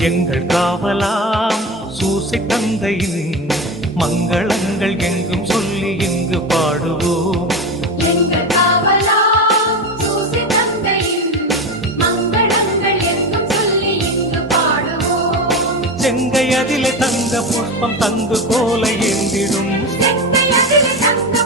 எங்கள் காவலாம் சூசை தந்தையின் மங்களங்கள் எங்கும் சொல்லி இங்கு பாடுவோம். எங்கள் காவலாம் சூசை தந்தையின் மங்களங்கள் எங்கும் சொல்லி இங்கு பாடுவோம். செங்கை அதிலே தங்க புஷ்பம் தங்கு போல ஏந்திடும் செங்கை அதிலே தங்க